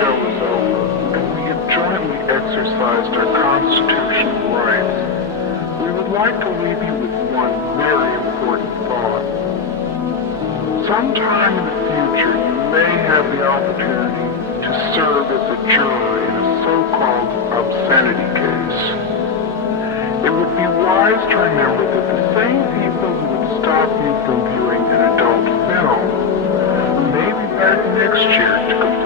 show is over, and we have jointly exercised our constitutional rights, we would like to leave you with one very important thought. Sometime in the future, you may have the opportunity to serve as a juror in a so-called obscenity case. It would be wise to remember that the same people who would stop you from viewing an adult film may be back next year to